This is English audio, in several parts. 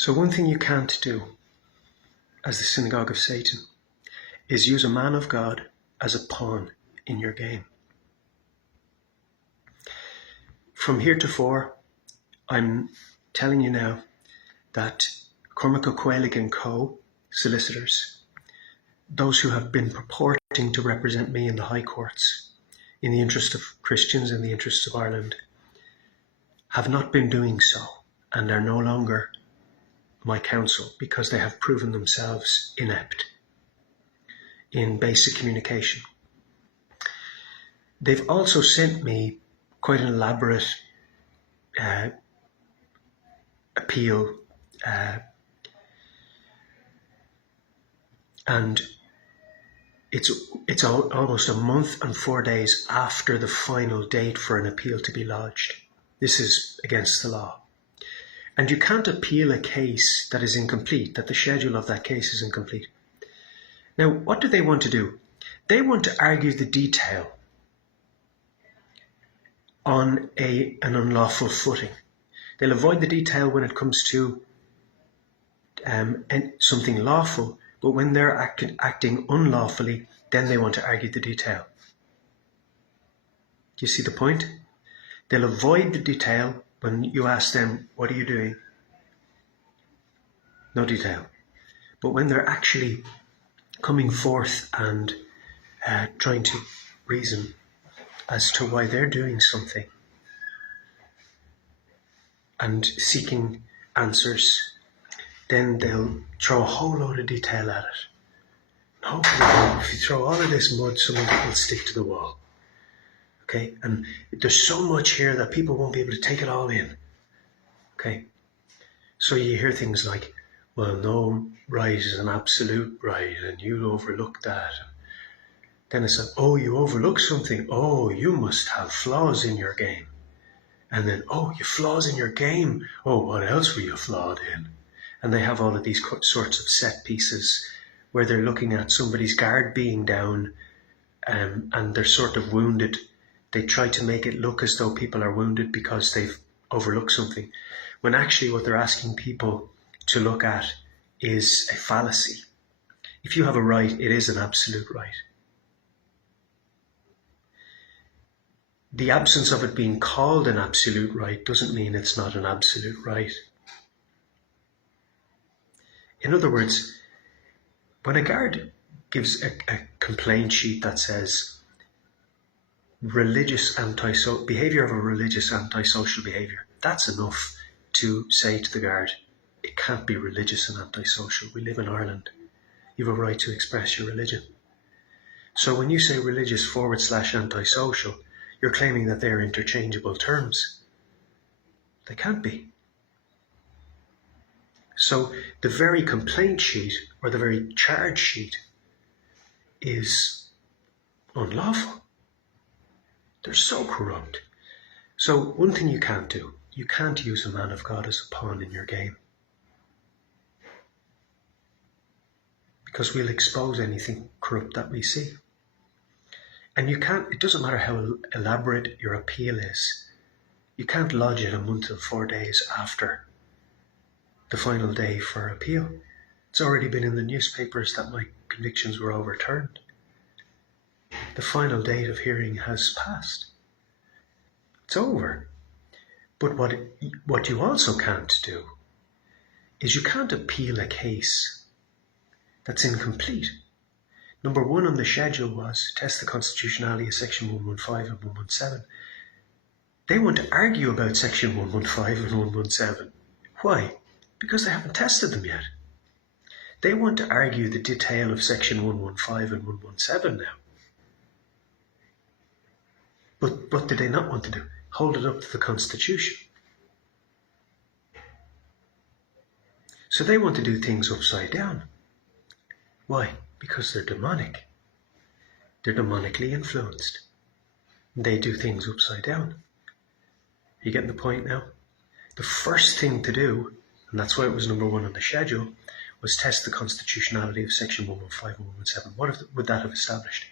So one thing you can't do as the synagogue of Satan is use a man of God as a pawn in your game. From heretofore, I'm telling you now that Cormac O'Quaig & Co. solicitors, those who have been purporting to represent me in the high courts in the interest of Christians, in the interests of Ireland, have not been doing so and are no longer my counsel because they have proven themselves inept in basic communication. They've also sent me quite an elaborate appeal, and it's almost a month and 4 days after the final date for an appeal to be lodged. This is against the law. And you can't appeal a case that is incomplete, that the schedule of that case is incomplete. Now, what do they want to do? They want to argue the detail on an unlawful footing. They'll avoid the detail when it comes to something lawful, but when they're acting unlawfully, then they want to argue the detail. Do you see the point? They'll avoid the detail when you ask them, what are you doing? No detail. But when they're actually coming forth and trying to reason as to why they're doing something and seeking answers, then they'll throw a whole load of detail at it. No, if you throw all of this mud, some of it will stick to the wall. Okay, and there's so much here that people won't be able to take it all in. Okay, so you hear things like, well, no right is an absolute right, and you overlook that. Then it's like, oh, you overlook something. Oh, you must have flaws in your game. And then, oh, you flaws in your game. Oh, what else were you flawed in? And they have all of these sorts of set pieces where they're looking at somebody's guard being down, and they're sort of wounded. They try to make it look as though people are wounded because they've overlooked something, when actually what they're asking people to look at is a fallacy. If you have a right, it is an absolute right. The absence of it being called an absolute right doesn't mean it's not an absolute right. In other words, when a guard gives a complaint sheet that says behaviour of a religious antisocial behaviour, that's enough to say to the guard, it can't be religious and antisocial. We live in Ireland. You have a right to express your religion. So when you say religious / antisocial, you're claiming that they're interchangeable terms. They can't be. So the very complaint sheet or the very charge sheet is unlawful. They're so corrupt. So one thing you can't do, you can't use a man of God as a pawn in your game. Because we'll expose anything corrupt that we see. And you can't, it doesn't matter how elaborate your appeal is, you can't lodge it a month and 4 days after the final day for appeal. It's already been in the newspapers that my convictions were overturned. The final date of hearing has passed. It's over. But what you also can't do is you can't appeal a case that's incomplete. Number 1 on the schedule was test the constitutionality of section 115 and 117. They want to argue about section 115 and 117. Why? Because they haven't tested them yet. They want to argue the detail of section 115 and 117 now. But what do they not want to do? Hold it up to the Constitution. So they want to do things upside down. Why? Because they're demonic. They're demonically influenced. They do things upside down. Are you getting the point now? The first thing to do, and that's why it was number 1 on the schedule, was test the constitutionality of section 115 and 117. What would that have established?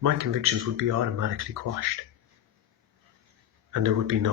My convictions would be automatically quashed. And there would be no